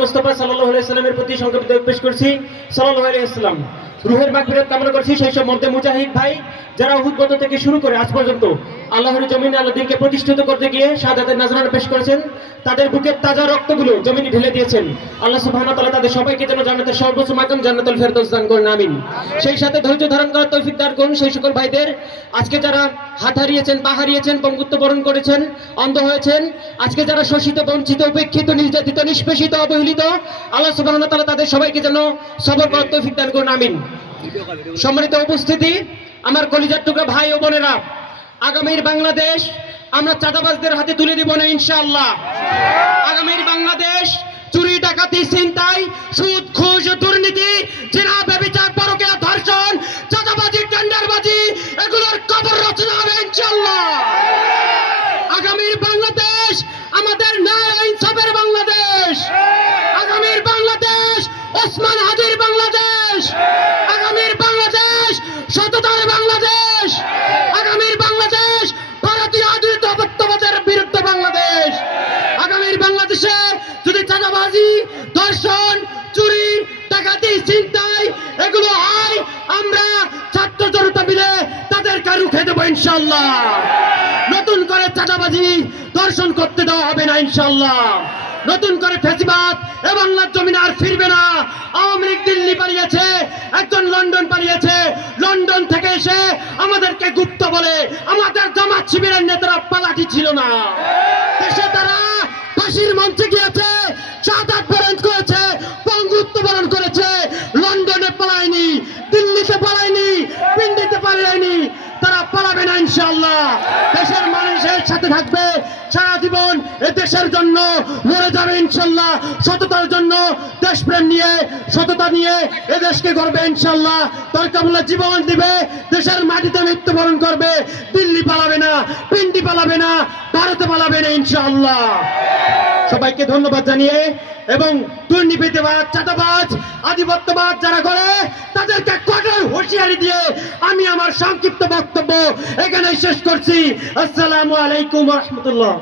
মুস্তাফা সাল্লাল্লাহু আলাইহি সাল্লামের প্রতি সংক্ষিপ্ত পেশ করছি। সাল্লাল্লাহু আলাইহি সাল্লাম রুহের মাগফিরাত কামনা করছি সেই সব মধ্যে মুজাহিদ ভাই যারা উহুদ বদর থেকে শুরু করে আজ পর্যন্ত আল্লাহর জমিনে আল্লাহর দ্বীনকে প্রতিষ্ঠিত করতে গিয়ে শাহাদাতের নজরানা পেশ করেছেন, তাদের বুকের তাজা রক্তগুলো জমিনে ঢেলে দিয়েছেন। আল্লাহ সুবহানাহু ওয়া তাআলা তাদের সবাইকে যেন জান্নাতের সর্বোচ্চ মাকাম জান্নাতুল ফেরদৌস দান করেন, আমিন। সেই সাথে ধৈর্য ধারণ করার তৌফিক দান করুন সেই সকল ভাইদের আজকে যারা হাত হারিয়েছেন, পা হারিয়েছেন, পঙ্গুত্ব বরণ করেছেন, অন্ধ হয়েছেন, আজকে যারা শোষিত, বঞ্চিত, উপেক্ষিত, নির্যাতিত, নিষ্পেষিত, অবহেলিত, আল্লাহ সুবহানাহু ওয়া তাআলা তাদের সবাইকে যেন সবর করার তৌফিক দান করুন, আমিন। সম্মানিত উপস্থিতি, আমার কলিজার টুকরা ভাই ও বোনেরা, আগামীর বাংলাদেশ আমরা চাঁদাবাজদের হাতে তুলে দিব না ইনশাআল্লাহ। আগামীর বাংলাদেশ চুরি, ডাকাতি, ছিনতাই, সুদ, ঘুষ, দুর্নীতি, জিনা, ব্যভিচার, পরকীয়া, ধর্ষণ, চাঁদাবাজি, টেন্ডারবাজি এগুলোর কবর রচনা হবে ইনশাআল্লাহ। আগামীর বাংলাদেশ আমাদের ন্যায় ইনসাফের বাংলাদেশ। আগামীর বাংলাদেশ ওসমান হাদির বাংলাদেশ। আগামীর বাংলাদেশ সততার বাংলাদেশ। আগামীর বাংলাদেশ ভারতীয় আধিপত্যবাদের বিরুদ্ধে বাংলাদেশ। আগামীর বাংলাদেশে যদি চাঁদাবাজি, ধর্ষণ, চুরি, ডাকাতি, ছিনতাই এগুলো হয়, আমরা ছাত্র জনতা মিলে তাদেরকে রুখে দেবো ইনশাআল্লাহ। নতুন করে চাঁদাবাজি, ধর্ষণ করতে দেওয়া হবে না ইনশাআল্লাহ। নতুন করে ফ্যাসিবাদ এ বাংলার জমিনে আর ফিরবে না। আওয়ামী লীগ দিল্লি পালিয়েছে, একজন লন্ডন পালিয়েছে, লন্ডন থেকে এসে আমাদেরকে গুপ্ত বলে আমাদের জামাত শিবিরের নেতারা পালাটি ছিল না। দেশে তারা ফাঁসির মঞ্চে গিয়েছে, শাহাদাত বরণ করেছে, পঙ্গুত্ব বরণ করেছে, লন্ডনে পালায়নি, দিল্লিতে পালায়নি, পিন্ডিতে পালায়নি, তারা পালাবে না ইনশাআল্লাহ। দেশের মানুষের সাথে থাকবে সারা জীবন, এ দেশের জন্য মরে যাবে ইনশাআল্লাহ। সততার জন্য, দেশপ্রেম নিয়ে, সততা নিয়ে এ দেশকে গড়বে ইনশাআল্লাহ। তরকাবুল্লাহ জীবন দিবে, দেশের মাটিতে মৃত্যুবরণ করবে, দিল্লি পালাবে না, পিন্ডি পালাবে না, ভারতে পালাবে না ইনশাআল্লাহ। সবাইকে ধন্যবাদ জানিয়ে এবং দুর্নীতিবাজ, চাঁদাবাজ, আধিপত্যবাদ যারা করে তাদেরকে কঠোর হুঁশিয়ারি দিয়ে আমি আমার সংক্ষিপ্ত বক্তব্য এখানেই শেষ করছি। আসসালামু আলাইকুম ওয়া রাহমাতুল্লাহ।